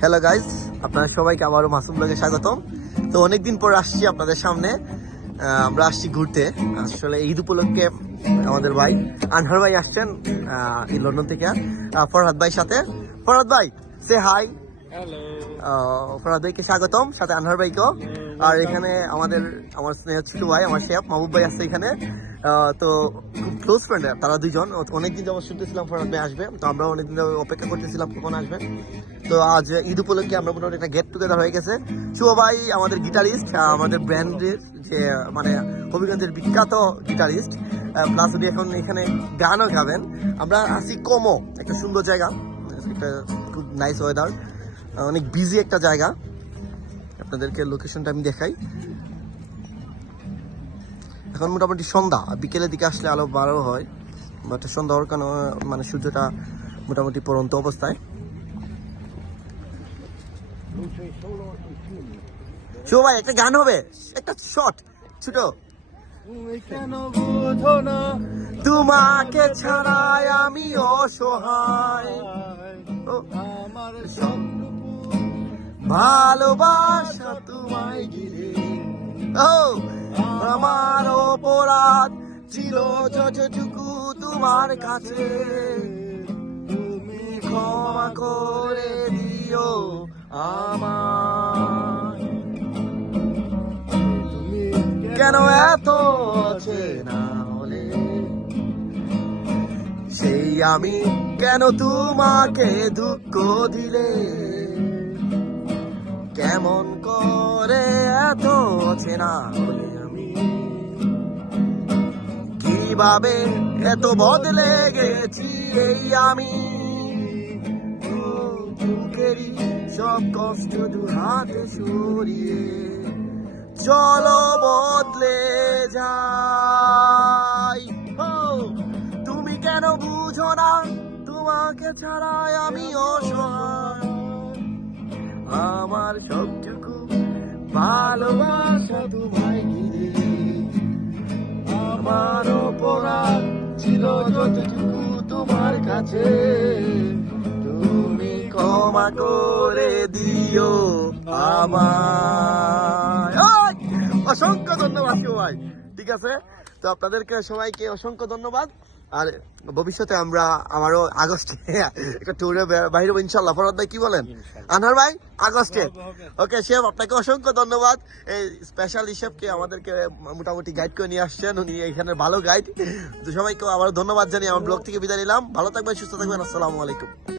Hello guys, আপনারা সবাইকে আবারও মাসুম ব্লগে স্বাগতম। তো অনেকদিন পর আসছি আপনাদের সামনে। আমরা আসছি ঘুরতে। আসলে ঈদ উপলক্ষে আমাদের ভাই আনহার ভাই আসছেন এই লন্ডন থেকে ফরহাদ ভাই সাথে। ফরহাদ ভাই সে হাই। হ্যালো। ফরহাদ ভাইকে স্বাগতম, সাথে আনহার ভাইকেও। আর এখানে আমার স্নেহ ছোট ভাই, আমার শেফ মাহবুব ভাই আসছে এখানে। তো খুব ক্লোজ ফ্রেন্ড তারা দুজন। অনেকদিন যাবত শুনতেছিলাম ফরহাদ ভাই আসবে, তো আমরা অনেকদিন অপেক্ষা করতেছিলাম কখন আসবেন। তো আজ ঈদ উপলক্ষে আমরা মোটামুটি একটা গেট টুগেদার হয়ে গেছে। শুভ ভাই আমাদের গিটারিস্ট, আমাদের ব্র্যান্ডের যে মানে হবিগঞ্জের বিখ্যাত গিটারিস্ট, প্লাস উনি এখন এখানে গানও গাবেন। আমরা আসি কমো, একটা সুন্দর জায়গা, একটা খুব নাইস ওয়েদার, অনেক বিজি একটা জায়গা। আপনাদেরকে লোকেশনটা আমি দেখাই। এখন মোটামুটি সন্ধ্যা, বিকেলের দিকে আসলে আলো বারো হয়, বাট সন্ধ্যা হওয়ার কারণে মানে সূর্যটা মোটামুটি পড়ন্ত অবস্থায়। শুভ ভাই একটা গান হবে, একটা শর্ট ছোট। তুমি কেন বুঝো না তোমাকে ছাড়াই আমি অসহায়, আমার সবটুকু ভালোবাসা তোমায় ঘিরে। ও আমার অপরাধ ছিল যতটুকু তোমার কাছে, তুমি ক্ষমা করে দিও আমায়। তুমি কেন এত অচেনা হলে সেই আমি, কেন তোমাকে দুঃখ দিলে, কেমন করে এত অচেনা হলে আমি, কিভাবে এত বদলে গেছি এই আমি। বুকেরই সব কষ্ট দু হাতে সরিয়ে চলো বদলে যাই। ও তুমি কেন বুঝো না তোমাকে ছাড়াই আমি অসহায়, আমার সবটুকু ভালোবাসা তোমায় ঘিরে। আমার অপরাধ ছিল যতটুকু তোমার কাছে, তুমি ক্ষমা করে দিও আমায়। ওই! অসংখ্য ধন্যবাদ ভাই। ঠিক আছে, তো আপনাদেরকে সবাইকে অসংখ্য ধন্যবাদ। আর ভবিষ্যতে আমারও আগস্টে একটা ট্যুরে বাইরে হবো ইনশাল্লাহ। ফরহাদ ভাই কি বলেন? আনহার ভাই আগস্টে। ওকে শেফ, আপনাকে অসংখ্য ধন্যবাদ। এই স্পেশাল শেফকে আমাদেরকে মোটামুটি গাইড করে নিয়ে আসছেন, উনি এখানে ভালো গাইড। তো সবাইকে আবার ধন্যবাদ জানিয়ে আমার ব্লগ থেকে বিদায় নিলাম। ভালো থাকবেন, সুস্থ থাকবেন, আসসালামু আলাইকুম।